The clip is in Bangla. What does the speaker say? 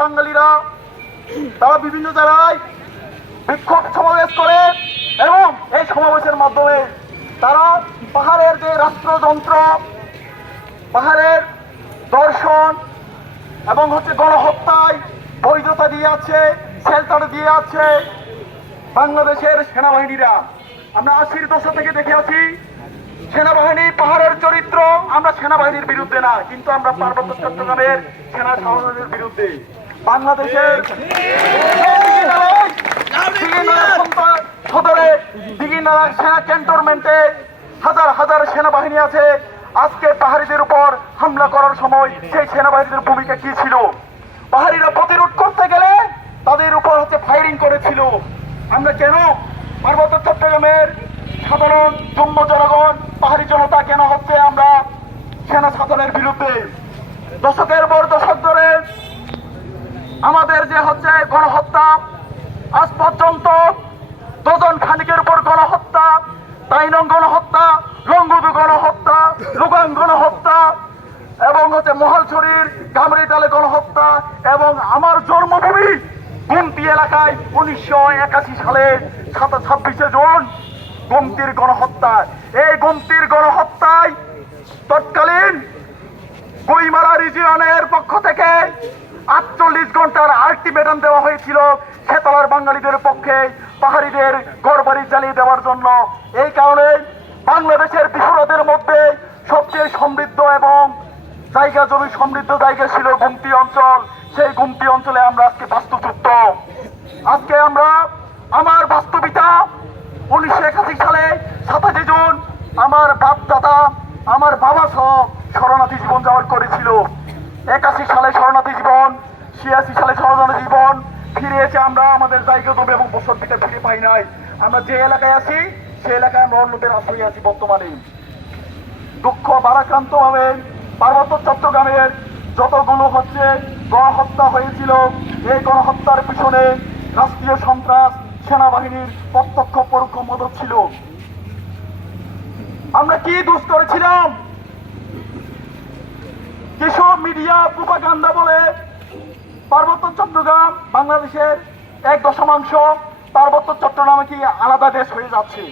বাঙালিরা তারা বিভিন্ন জায়গায় বিক্ষোভ সমাবেশ করে এবং এই সমাবেশের মাধ্যমে তারা পাহাড়ের যে রাষ্ট্রযন্ত্র, পাহাড়ের দর্শন এবং হচ্ছে গণহত্যায় বৈধতা দিয়ে আছে শেল্টার দিয়ে আছে বাংলাদেশের সেনাবাহিনীরা। আমরা আশির দশক থেকে দেখে আছি সেনাবাহিনী পাহাড়ের চরিত্র, আমরা সেনাবাহিনীর বিরুদ্ধে না, কিন্তু আমরা পার্বত্য চট্টগ্রামের সেনা সহযোগের বিরুদ্ধে। বাংলাদেশের সেনা ক্যান্টনমেন্টে হাজার হাজার সেনাবাহিনী আছে। আজকে পাহাড়িদের উপর হামলা করার সময় সেই সেনাবাহিনীদের ভূমিকা কি ছিল? পাহাড়িরা প্রতিরোধ করতে গেলে তাদের উপর হচ্ছে ফায়ারিং করেছিল। আমরা কেন? পার্বত্য চট্টগ্রামের সাধারণ জম্ম জনগণ, পাহাড়ি জনতা কেন হচ্ছে আমরা সেনা শাসনের বিরুদ্ধে? দশকের পর দশক ধরে আমাদের যে হচ্ছে গণহত্যা আজ পর্যন্ত দজন খানিকের উপর গণহত্যা, তাইনং গণহত্যা, লঙ্গুদু গণহত্যা, লুগাং গণহত্যা, এবং হচ্ছে মহালছড়ির গামরিতালে গণহত্যা, এবং আমার জন্মভূমি গুমতি এলাকায় উনিশশো একাশি সালে সাত ছাব্বিশে জুন গুমতির গণহত্যা। এই গুমতির গণহত্যায় তৎকালীন বইমারা রিজিয়নের পক্ষ থেকে আটচল্লিশ ঘণ্টার আলটিমেটাম দেওয়া হয়েছিল খেতলার বাঙালিদের পক্ষে, পাহাড়িদের ঘরবাড়ি জ্বালিয়ে দেওয়ার জন্য। এই কারণে বাংলাদেশের বিশ্বরাদের মধ্যে সবচেয়ে সমৃদ্ধ এবং জায়গা জমি সমৃদ্ধ জায়গা ছিল গুমতি অঞ্চল। সেই গুমতি অঞ্চলে আমরা আজকে বাস্তুযুক্ত আজকে আমরা আমার বাস্তবিতা উনিশশো একাশি সালে সাতাশে জুন আমার বাপ দাদা আমার বাবা সহ শরণার্থী জীবন যাপন করেছিল। একাশি সালে শরণার্থী জীবন, ছিয়াশি সালে শরণার্থী জীবন। ফিরে এসে আমরা, আমাদের জায়গা জমি এবং বসতভিটা ফিরে পাই নাই। আমরা যে এলাকায় আছি সেই এলাকায় আমরা অন্যদের আশ্রয় আছি বর্তমানে। দুঃখ বারাক্রান্ত হবে পার্বত্য চট্টগ্রামের যতগুলো হচ্ছে গণহত্যা হয়েছিল, এই গণহত্যার পিছনে রাষ্ট্রীয় সন্ত্রাস, সেনাবাহিনীর প্রত্যক্ষ পরোক্ষ মদত ছিল। আমরা কি দোষ করেছিলাম? কিছু মিডিয়া প্রোপাগান্ডা বলে, পার্বত্য চট্টগ্রাম বাংলাদেশের এক দশমাংশ পার্বত্য চট্টগ্রামে কি আলাদা দেশ হয়ে যাচ্ছে?